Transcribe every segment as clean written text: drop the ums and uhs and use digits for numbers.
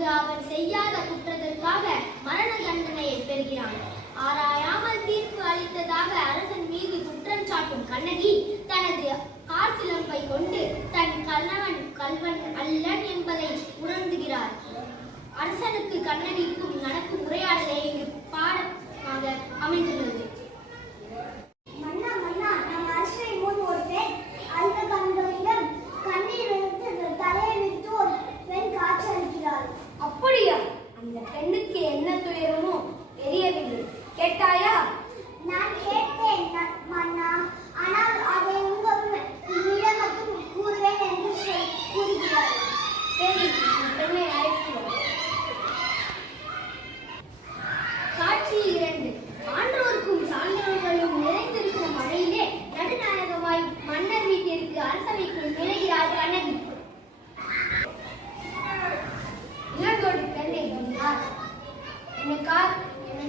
அங்கு அவன் செய்யாத குற்றத்திற்காக மரண தண்டனையை பெறுகிறான். ஆராயாமல் தீர்ப்பு அளித்ததாக அரசன் மீது குற்றம் சாட்டும் கண்ணகி தனது கார் சிலம்பை கொண்டு தன் கணவன் கல்வன் அல்லன் என்பதை உணர்ந்துகிறார். அரசனுக்கு கண்ணகிக்கும் நடக்கும் உரையாடலே இங்கு பாடமாக அமைந்துள்ளது. அப்படியா? அந்த பெண்ணுக்கு என்ன துயரமோ தெரியவில்லை. கேட்டாயா? நான் கேட்டேன் மன்னா, ஆனால் அதை உங்களிடம் மட்டும் கூறுவேன் என்று கூறுகிறார். சரி, அந்த பெண்ணை அழைக்கிறோம். காட்சி 2. ஆன்றோருக்கும் சான்றோர்களும் நிறைந்திருக்கும் மழையிலே நடுநாயகமாய் மன்னர் வீட்டிற்கு அரசவைக்குள் நுழைகிறார் கண்ணகி. இளங்கோடி பெண்ணை வந்தார். என்னை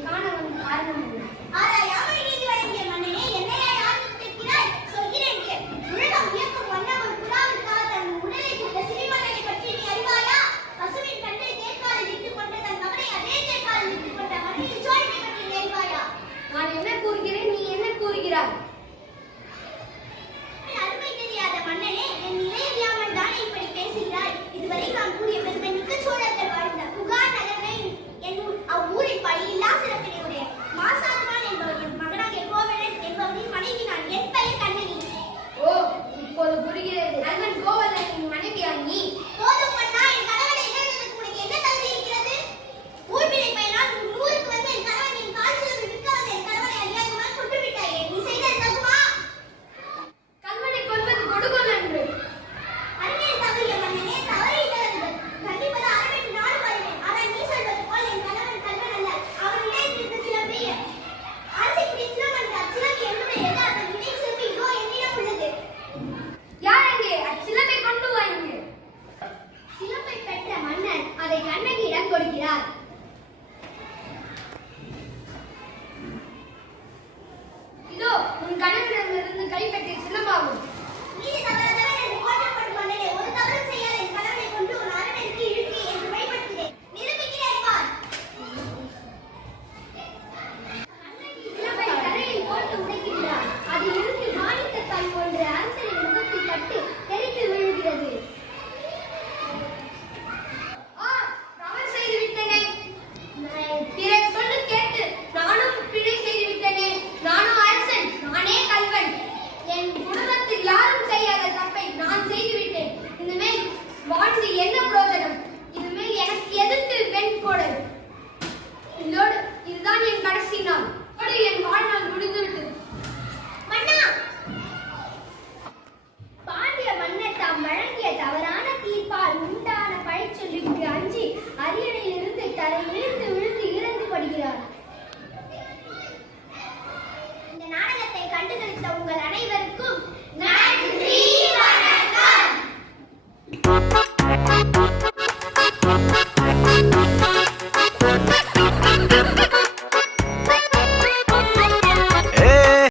காண வந்த காரணம் என்ன? ஆராயாமல் நீதி வழங்கிய மன்னனே, என்னையா யார் கேட்கிறாய்? சொல்கிறேன் கேள். உலகம் இயக்கும் வண்ணம் ஒரு புறாவிற்காக தன் உடலை கொண்ட சிறிமகனை பற்றி நீ அறிவாயா? பசுவின் கண்ணை தேர்காலில் விட்டுக் கொண்ட தன் மகனை அதே தேர்காலில் விட்டுக் கொண்ட மனைவி சோழனை பற்றி நீ அறிவாயா? நான் என்ன கூறுகிறேன், நீ என்ன கூறுகிறாய்? அருமை தெரியாத மன்னனே, என் நிலை அறியாமல் தானே இப்படி பேசுகிறாய்? இதுவரை நான் கூறிய பெருமை மிக்க சோழர்கள் வாழ்ந்த புகார் நகரை என் அவ்வூரில் பழியில்லா சிறப்பினையுடைய மாசாதுவான் என்பவரின் மகனாகிய கோவலன் என்பவரின் மனைவி நான். என் பெயர் கண்ணகி. ஓ, இப்போது புரிகிறது. கல்வன் கோவலனின் மனைவியா நீ? போதும் மன்னா, என் கணவனை இழந்ததற்கு உனக்கு என்ன தகுதி இருக்கிறது? ஊர்பிழை பயனால் உன் ஊருக்கு வந்து என் கணவனின் கால் சிலம்பு விற்க வந்த என் கணவனை அறியாதவனால் கொண்டு விட்டாயே. நீ செய்தது தகுமா? கல்வனை கொல்வது கொடுகோல் என்று. அருமையை தவறிய மன்னனே, தவறு இழந்தது. கண்டிப்பது அறவேற்று நானும் அறிவேன். ஆனால் நீ சொல்வது போல் என் கணவன் கல்வன் அல்ல. அவன் இணைந்திருந்த சிலம்பு அரசைக்குரிய சிலம்பு என்று. அச்சிலம்பு என்னுடையது. அதன் இணை சிலம்பு இதோ என்னிடம் உள்ளது. யார் எங்கே? அச்சிலம்பை கொண்டு வா இங்கு. சிலம்பை பெற்ற மன்னர் அதை கண்ணகியிடம் கொடுக்கிறார்.